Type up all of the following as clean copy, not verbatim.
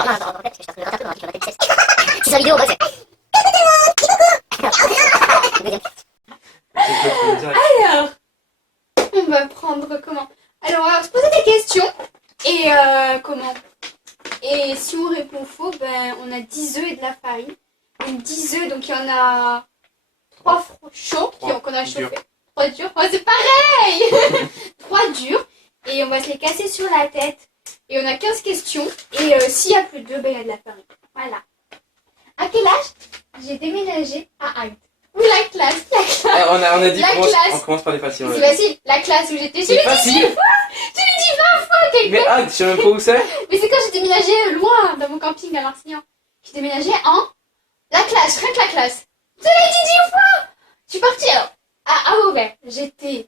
attends, en fait, je suis en train de rattraper dans un truc, je vais mettre une pièce. Si c'est la vidéo, bah c'est... Alors, on va prendre comment? Alors, on va se poser des questions. Et comment? Et si on répond faux, ben on a 10 œufs et de la farine. Donc 10 œufs, donc il y en a 3 chauds qu'on a chauffés. 3 durs. Oh, c'est pareil. 3 durs. Et on va se les casser sur la tête. Et on a 15 questions. Et s'il n'y a plus d'œufs, ben il y a de la farine. Voilà. À quel âge j'ai déménagé à Agde? Ou la classe. On a dit on commence par les faciles. C'est facile. La classe où j'étais. Je l'ai dit 10 fois. Je l'ai dit 20 fois, quelqu'un. Mais Agde, tu sais même pas où c'est? Mais c'est quand j'ai déménagé loin, dans mon camping à Marcignan. J'ai déménagé en la classe, rien que la classe. Je l'ai dit 10 fois. Je suis partie alors à Aubert. J'étais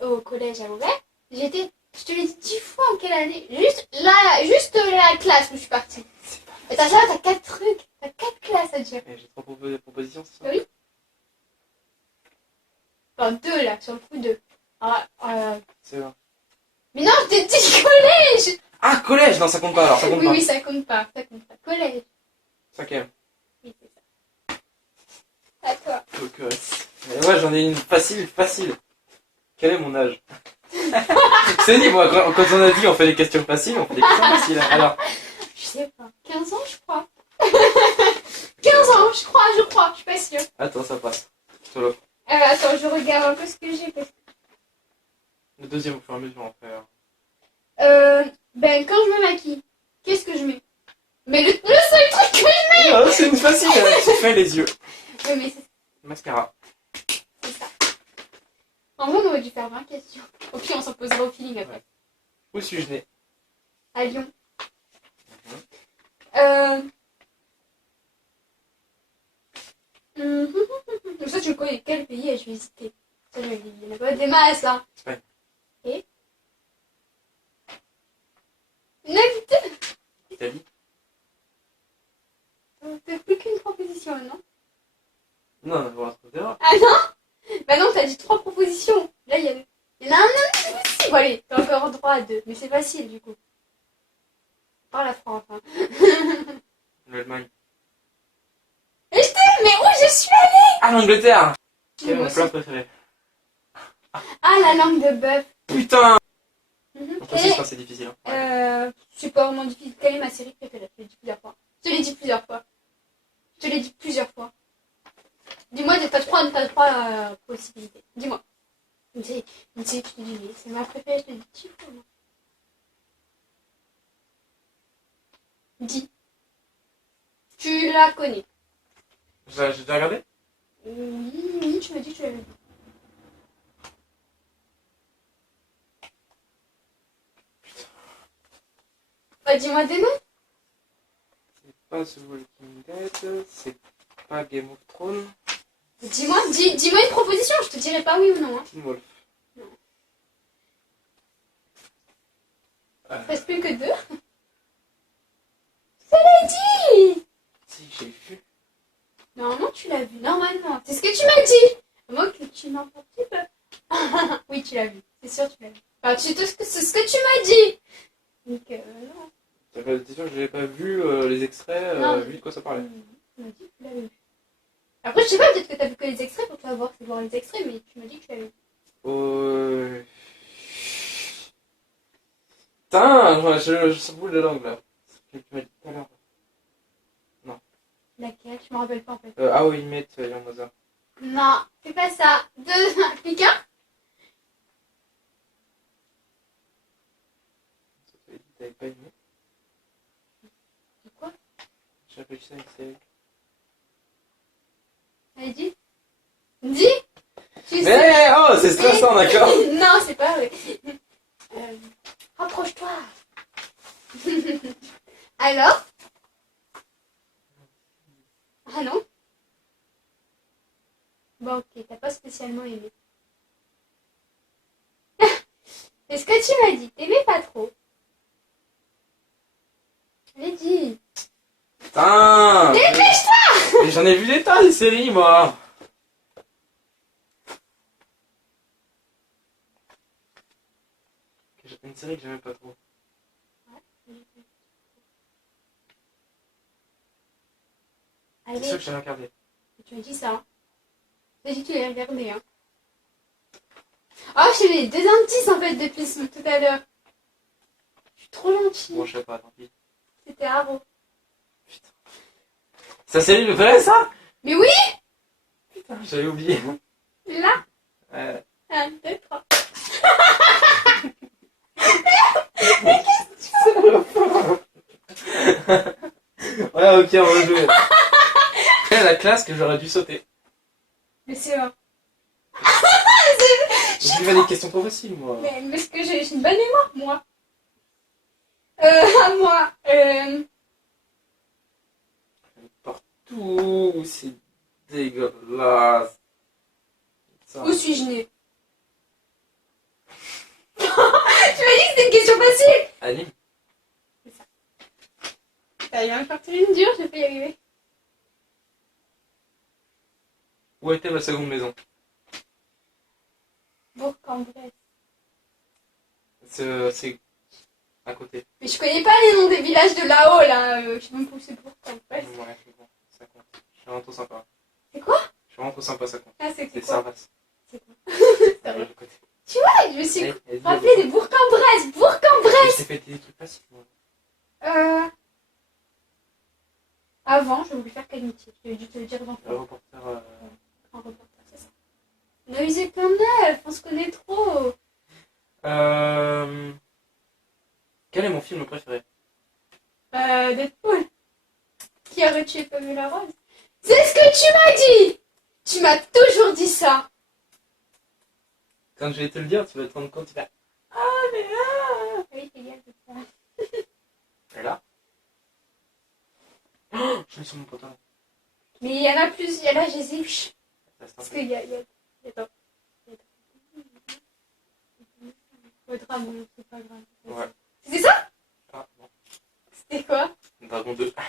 au collège à Aubert. J'étais, je te l'ai dit 10 fois en quelle année? Juste la classe où je suis partie. Et t'as 4 trucs, t'as 4 classes à dire. J'ai 3 propositions, c'est ça? Oui. Enfin 2 là, sur le coup 2. C'est vrai. Mais non, je t'ai dit collège. Ah, collège! Non, ça compte pas alors, ça compte Oui, pas. oui, ça compte pas. Collège. 5ème. Oui, c'est ça. À toi. Donc, ouais, j'en ai une facile. Quel est mon âge? C'est dit, moi, quand on a dit on fait des questions faciles, on fait des questions faciles. Alors, Je sais pas. 15 ans, je crois. 15 ans, je crois. Je suis pas sûre. attends, ça passe. Solo. Attends, je regarde un peu ce que j'ai. Le deuxième au fur et à mesure, on fait. Ben, quand je me maquille, qu'est-ce que je mets? Mais le seul truc que je mets. Ah, c'est une facile, tu fais les yeux. Oui, mais Mascara. c'est ça. En vrai, on aurait dû faire 20 questions. Au pire, on s'en posera au feeling après. Où suis-je né? À Lyon. Comme ça, tu connais quel pays ai-je visité? Ça, il y en a pas des masses là. Espagne. Et une invitée. Italie. T'as plus qu'une proposition, non? Non, on va trouver là. Ah non? Bah non, t'as dit 3 propositions. Là, il y en a un petit peu. Bon, allez, t'as encore droit à 2. Mais c'est facile du coup. Par la France. Hein. L'Allemagne. Mais où je suis allée? Ah, l'Angleterre! Quel est Moi mon aussi. plat préféré? Ah, la langue de bœuf. Putain! Mhm. On précise quand c'est difficile. Hein. C'est pas vraiment difficile. Quelle est ma série préférée? Je te l'ai dit plusieurs fois. Dis-moi, t'as 3 possibilités. Dis-moi. Une série, je te dis oui. C'est ma préférée, je te dis 10 fois. Moi. Dis. Tu la connais? J'ai déjà regardé? Oui, tu m'as dit que tu l'avais vu. Bah, dis-moi des noms. C'est pas The Walking Dead, c'est pas Game of Thrones. Dis-moi une proposition, je te dirai pas oui ou non. Hein. Teen Wolf. Non. Il ne reste plus que 2. Je te l'ai dit. Si, j'ai vu. Normalement, tu l'as vu, normalement. C'est ce que tu m'as dit. Moi, que tu m'as un petit peu. Oui, tu l'as vu. C'est sûr, tu l'as vu. Enfin, c'est ce que tu m'as dit. Donc, non. T'es sûr que je n'avais pas vu les extraits, vu de quoi ça parlait? Tu m'as dit que tu l'avais vu. Après, je sais pas, peut-être que t'as vu que les extraits pour toi voir les extraits, mais tu m'as dit que tu l'avais vu. Putain, je boule de langue là. Tu m'as dit tout à l'heure. Non. Laquelle? Je me rappelle pas en fait. Ah oui, met Young Mother. Non, c'est pas ça. 2, 1, quelqu'un? T'avais pas aimé? C'est quoi? J'ai réfléchi à une série. Allez, dis. Dis. Tu sais. Mais oh, c'est stressant, d'accord? Non, c'est pas vrai. Rapproche-toi. Alors? Ah non? Bon, ok, t'as pas spécialement aimé. C'est ce que tu m'as dit, t'aimais pas trop. Allez, dis. Putain! Dépêche-toi! Mais j'en ai vu des tas de séries, moi! Une série que j'aimais pas trop. C'est Allez, sûr que j'ai regardé. tu m'as dit ça. Hein. Tu as dit que tu l'avais regardé. Hein. Ah, j'ai les deux indices en fait depuis tout à l'heure. Je suis trop gentille. Bon, je sais pas, tant pis. C'était Arrow. Putain. Ça c'est le vrai ça? Mais oui. Putain, j'avais oublié. Là. Ouais. 1, 2, 3. Ouais, ok, on va jouer. Quelle est la classe que j'aurais dû sauter? Mais c'est vrai. J'ai fait des questions trop faciles, moi. Mais parce que j'ai une bonne mémoire, moi. À moi. Partout, c'est dégueulasse. Ça. Où suis-je née? Tu m'as dit que c'était une question facile. Anime. T'as bien sorti une dure, je peux y arriver. Où était ma seconde maison? Bourg-en-Bresse. C'est à côté. Mais je connais pas les noms des villages de là-haut, là. Je sais même pas où c'est Bourg-en-Bresse. Ouais, c'est bon, ça compte. Je suis vraiment trop sympa. C'est quoi? Je suis vraiment trop sympa, ça compte. Ah, c'est C'est quoi? Servas. C'est quoi? Ah, ouais, le côté. Ah, je me suis Vas-y, rappelé de Bourg-en-Bresse. Bourg-en-Bresse. Je t'ai fait des trucs faciles, moi. Avant, je voulais faire quel métier? J'avais dû te le dire dans Le reporter. un reporter, c'est ça. Neuilly et Pont-Neuf, on se connaît trop. Quel est mon film préféré? Deadpool. Qui aurait tué Pamela Rose? C'est ce que tu m'as dit. Tu m'as toujours dit ça. Quand je vais te le dire, tu vas te rendre compte, tu vas. Ah, mais ah! Oui, fais gaffe de ça. Et là? Oh, je l'ai sur mon pantalon. Mais il y en a plus, il y en a, je les ai eu. Reste un Parce peu. qu'il y a... Attends. Faudra, bon, c'est pas grave. Ouais. C'était ça? Ah, non. C'était quoi? Dragon 2. Ah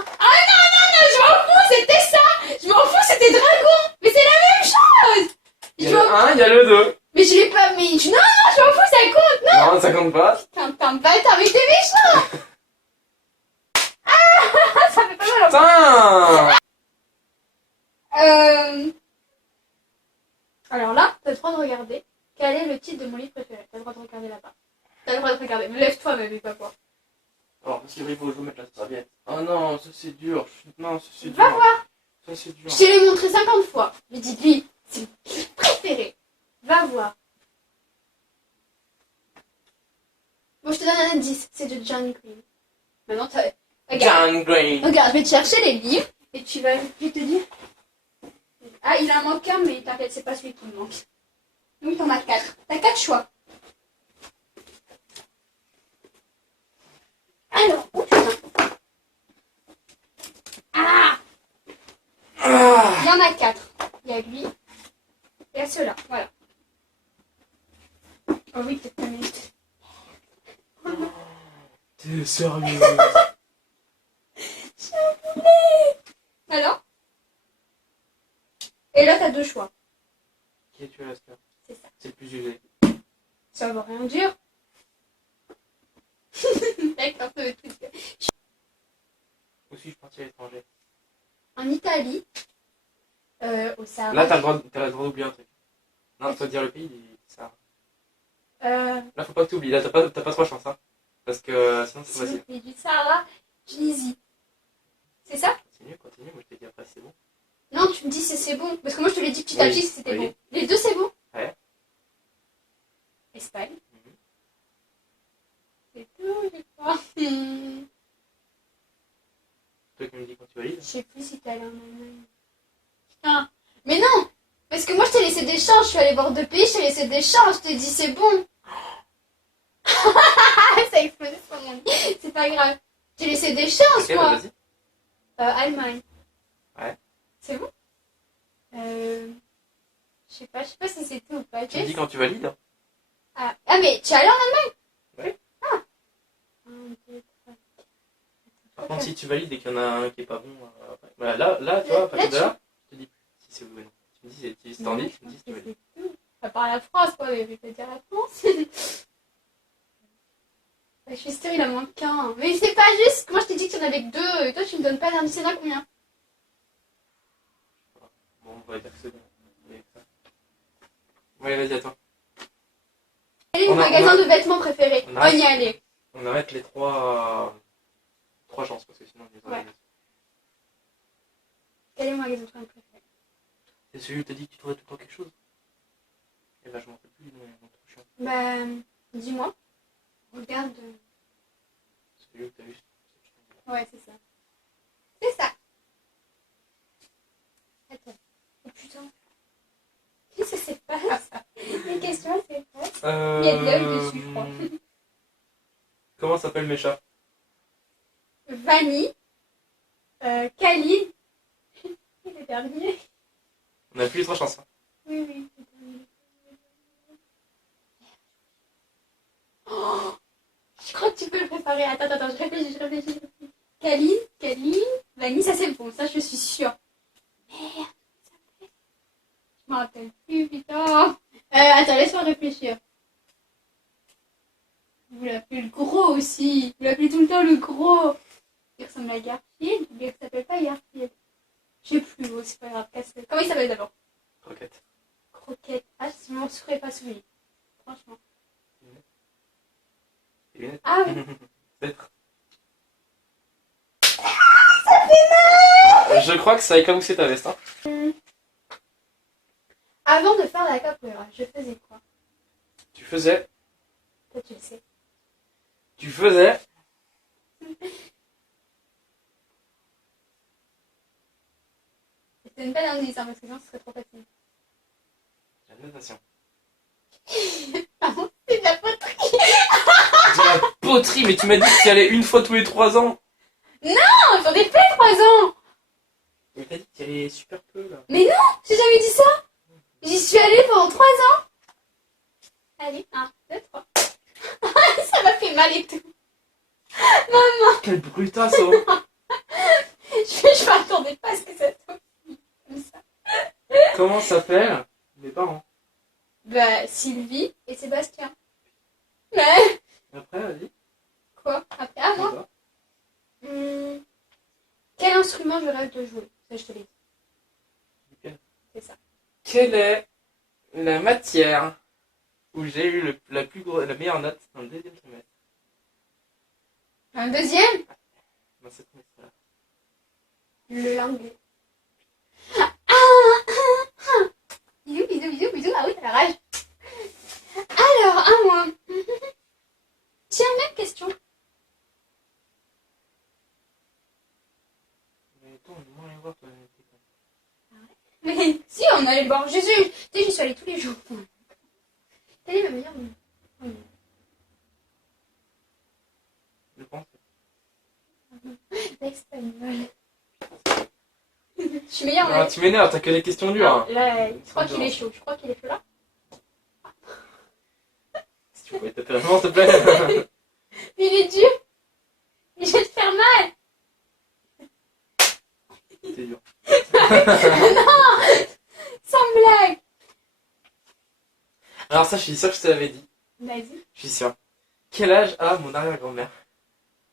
non, je m'en fous, c'était ça. Je m'en fous, c'était Dragon. Mais c'est la même chose. Il y a le 1, il y a le 2. Mais je l'ai pas mis. Non, je m'en fous, ça compte. Non. Non, ça compte pas. Putain, t'as un bâtard, mais t'es méchant. Ah, ça fait pas mal. Putain! Alors là, t'as le droit de regarder. Quel est le titre de mon livre préféré? T'as le droit de regarder là-bas. T'as le droit de regarder. Lève-toi, mais pas quoi. Alors, parce qu'il faut que je mette la serviette. Oh non, ça c'est dur. Non, ça c'est dur. Va voir. Ça c'est dur. Je te l'ai montré 50 fois. Mais dis-lui, c'est mon livre préféré. Va voir. Bon, je te donne un indice. C'est de John Green. Maintenant, t'as... Regarde. John Green. Regarde, je vais te chercher les livres. Et tu vas... Je vais te dire... Ah, il en manque un, mais t'inquiète, c'est pas celui qui me manque. Oui, t'en as 4. T'as 4 choix. Alors, oh putain. Ah! Il y en a 4. Il y a lui. Il y a ceux-là, voilà. Oh oui, peut-être pas minute. T'es sérieux? Alors? Et là, t'as 2 choix. Qui es-tu, Alaska? C'est ça. C'est le plus usé. Ça va rien dire. D'accord, ça veut tout dire. Où suis-je parti à l'étranger? En Italie, au Sahara. Là, t'as le droit d'oublier un truc. Non, tu dois dire le pays, ça. Là, faut pas que tu oublies. Là, t'as pas 3 chances, hein. Parce que sinon, c'est Sur le facile. pays du Sahara, Tunisie. C'est ça? Continue. Moi, je t'ai dit après, c'est bon. Non, tu me dis si c'est bon. Parce que moi, je te l'ai dit petit à Oui, petit si c'était oui. bon. Les deux, c'est bon? Ouais. Espagne. Mhm. C'est tout, je crois. Toi qui me dis quand tu valides. Je sais plus si t'es allé en Allemagne. Putain. Mais non! Parce que moi, je t'ai laissé des chances. Je suis allée voir 2 pays, je t'ai laissé des chances. Je t'ai dit c'est bon. Ça a explosé sur mon lit. C'est pas grave. J'ai laissé des chances, Ok, moi. bah, vas-y. Allemagne. Ouais. C'est bon? Je sais pas si c'est tout ou pas. Tu me dis quand tu valides. Hein. Ah, mais tu es allé en Allemagne? Oui. Ah. 1, 2, 3. Par contre, si tu valides et qu'il y en a un qui est pas bon, après. Bah, là, tu vois, à partir de là, je te dis si c'est oui ou non. Tu me dis, si t'en dis, tu me dis si tu valides. À part la France, quoi, mais je vais pas dire la France. Je suis sûre, il en manque qu'un. Mais c'est pas juste. Moi, je t'ai dit qu'il y en avait que 2. Et toi, tu me donnes pas d'indice. Il y en a combien? pourrait dire que c'est bon. Mais ça. Ouais, vas-y, attends. Quel est le magasin de vêtements préféré? on On arrête. y allait. On arrête les trois chances parce que sinon on les aurait. Ouais. Quel est le magasin de vêtements préféré? C'est celui où t'as dit que tu trouvais tout le temps quelque chose? Eh ben, je m'en rappelle plus, non, il est trop chiant. Bah, dis-moi. Regarde. Celui où t'as vu. Ouais, c'est ça. C'est ça. Attends. Oh putain. Qu'est-ce que c'est pas les questions, c'est pas. Il y a de l'œil dessus, je crois. Comment s'appellent mes chats? Vanille. Khalid. Et le dernier. On a plus les trois chances. Hein. Oui, oui. le dernier. Oh, je crois que tu peux le préparer. Attends, je réfléchis. Khalid, Vanille, ça c'est bon, ça je suis sûre. Merde, ça fait. Je m'en rappelle plus, putain. Attends, laisse-moi réfléchir. Vous l'appelez le gros aussi. Vous l'appelez tout le temps le gros. Il ressemble à Garfield, ou bien il s'appelle pas Garfield. Je sais plus, oh, c'est pas grave. Comment il s'appelle d'abord? Croquette. Croquette. Ah, je m'en serais pas souvenu. Franchement. Les lunettes. Ah oui. Peut-être. Ça fait mal. Je crois que ça a éclaboussé ta veste. Hein. Avant de faire la capoeira, je faisais quoi? Tu faisais. Toi, tu le sais. Tu faisais. Je te donne pas d'indice, hein, parce que sinon ce serait trop facile. La natation. Pardon, c'est de la poterie. De la poterie, mais tu m'as dit que tu y allais une fois tous les 3 ans. Non, j'en ai fait 3 ans. Mais t'as dit que tu y allais super peu là. Mais non, j'ai jamais dit ça. J'y suis allée pendant 3 ans. Allez, 1, 2, 3. Ça m'a fait mal et tout. Maman, Quel brutasse oh. je m'attendais pas à ce que ça soit comme ça. Comment s'appellent mes parents? Bah, Sylvie et Sébastien. Mais, Après, vas-y. quoi? Après, ah, moi Quel instrument je rêve de jouer? Ça, je te l'ai dit. Nickel. C'est ça. Quelle est la matière où j'ai eu la meilleure note dans le deuxième trimestre? Un deuxième? Dans ce trimestre-là. Le l'anglais. Bisous. Ah oui, t'as la rage. Alors, à moi. Tiens, même question. Mais attends, on va aller voir toi. Mais si, on allait voir Jésus. Tu sais, j'y suis allée tous les jours. Quelle est ma meilleure Je pense. l'espagnol? Je suis meilleure Ah, tu m'énerves, t'as que des questions dures. Hein. Là, je crois qu'il est chaud. Je crois qu'il est chaud là. Si tu pouvais taper vraiment, s'il te plaît. Il est dur. Il va te faire mal. C'est dur. Non, sans blague. Alors ça, je suis sûr que je te l'avais dit. Vas-y. Je suis sûr. Quel âge a mon arrière-grand-mère?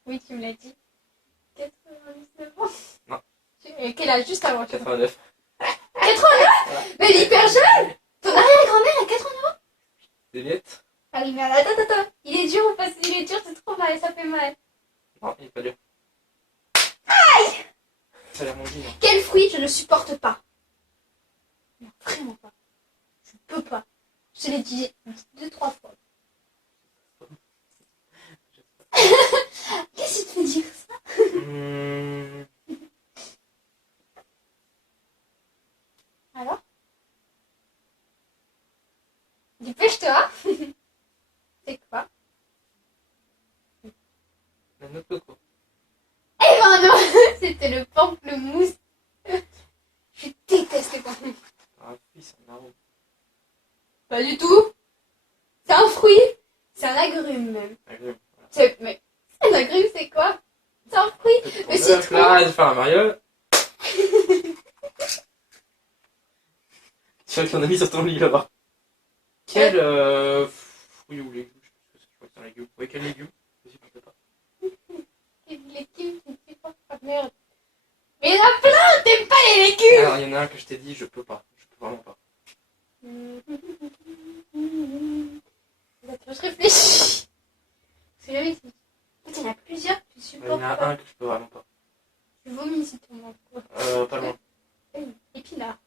Oui, tu me l'as dit. 99 ans. Non. Quel âge? Juste avant. 89. 89? Mais elle est hyper jeune. Ton arrière-grand-mère a 89 ans? Des lunettes? Ah oui, mais attends. Il est dur ou pas? Il est dur, c'est trop mal, ça fait mal. Non, il est pas dur. Aïe! Ça a l'air mon dit, non? Quel fruit je ne supporte pas? Non, vraiment pas. Je peux pas. Je te l'ai dit 2-3 fois. Qu'est-ce que tu veux dire ça? Alors? Dépêche-toi. C'est quoi? La note de coco. Eh ben non, c'était le pamplemousse. Je déteste les pamplemousses. Ah oui, c'est un arôme. Pas du tout. C'est un fruit. C'est un agrume même. Agrume. Mais un agrume c'est quoi? C'est un fruit. Le citron. Là, de faire un Mario. Tu vois qu'on a mis sur ton lit là-bas. Quel fruit ou légume? Je sais pas si c'est un légume. Ouais, quel légume? Je sais pas. Quel légume tu sais pas? Ah, merde. Mais il y en a plein, t'aimes pas les légumes. Alors, il y en a un que je t'ai dit, je peux pas. Il y en a un que je peux vraiment pas. Tu vomis si tu manges. Pas loin. Épinard.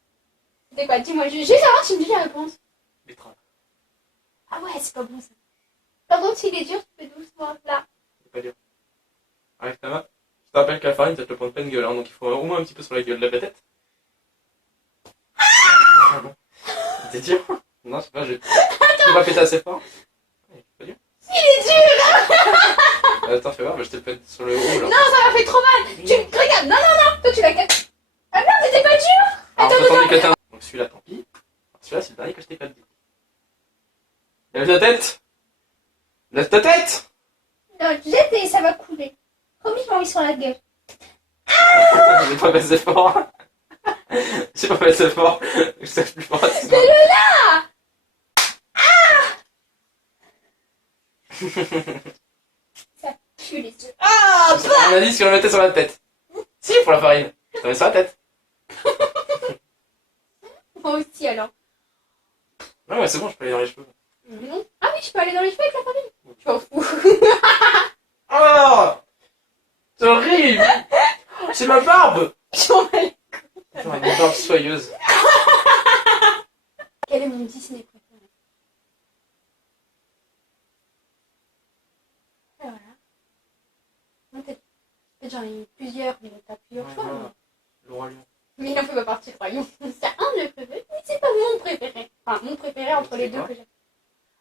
C'était quoi? Dis-moi, je vais savoir si tu me dis la réponse. Betterave. Ah ouais, c'est pas bon ça. Par contre, s'il est dur, tu peux doucement là. C'est pas dur. Avec ta main. Je te rappelle que la farine, ça te prend pleine gueule, hein, donc il faut au moins un petit peu sur la gueule. Lève la tête. C'est dur? Non, je sais pas, je peux pas péter assez fort. C'est pas dur. Il est dur! Attends, fais voir, je te le pète sur le haut là. Non, ça m'a fait trop mal! Regarde, non, non, non! Toi, tu l'as cassé. Ah merde, c'était pas dur! Alors, Attends, faut attends, éclater un. Donc celui-là, tant pis. Celui-là, c'est le dernier que je t'ai pas dit. Lève ta tête! Lève ta tête! non, jette et ça va couler. Promis, je m'en mis sur la gueule. J'ai pas fait fort. J'ai pas fait fort. Je sais plus fort. Fais-le là! Ça pue les yeux. Ah! On a dit qu'on le mettait sur la tête. Si, pour la farine. Je te mets sur la tête. Moi aussi alors. Non, mais c'est bon, je peux aller dans les cheveux. Non. Ah oui, je peux aller dans les cheveux avec la famille. Je m'en fous. Oh! C'est horrible! C'est ma barbe! Je m'en bats les- Genre, une barbe soyeuse. Quel est mon Disney préféré? Et voilà. Non, peut-être j'en ai eu plusieurs, mais t'as plusieurs choix. Voilà. Le roi lion. Mais il n'en fait pas partie, croyons. C'est un de mes préférés, mais c'est pas mon préféré. Enfin, mon préféré entre les C'est deux quoi? que j'ai.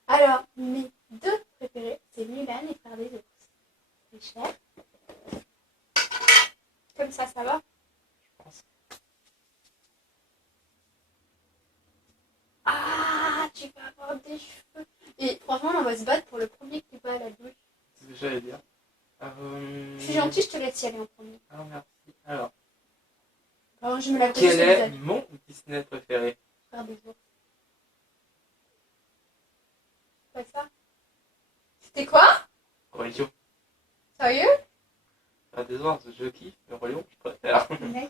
Alors, mes deux préférés, c'est Mulan et Frères des ours. C'est cher. Comme ça va? Je pense. Ah, tu vas avoir des cheveux. Et franchement, on va se battre pour le premier qui va à la douche. C'est ce que j'allais dire. Je suis gentille, je te laisse y aller en premier. Alors, merci. Alors, Alors, je me lave quel juste le est visage. mon Disney préféré? Frères des ours. Pas ça? C'était quoi? Roi lion. Sérieux? Ah, désolé, je kiffe. Le roi lion, je préfère. Ouais.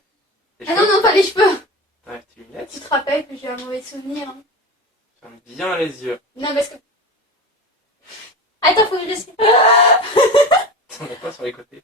Les Ah cheveux? non, non, pas les cheveux. T'enlèves tes lunettes. Tu te rappelles que j'ai un mauvais souvenir. Hein. Ferme bien les yeux. Non, parce que... Attends, faut que je respire. T'en as pas sur les côtés.